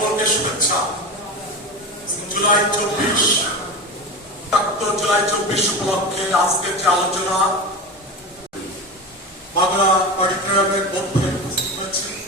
সকলকে শুভেচ্ছা। জুলাই চব্বিশ জুলাই চব্বিশ উপলক্ষে আজকের যে আলোচনা, বাংলা অডিটোরিয়ামের মধ্যে উপস্থিত হয়েছে।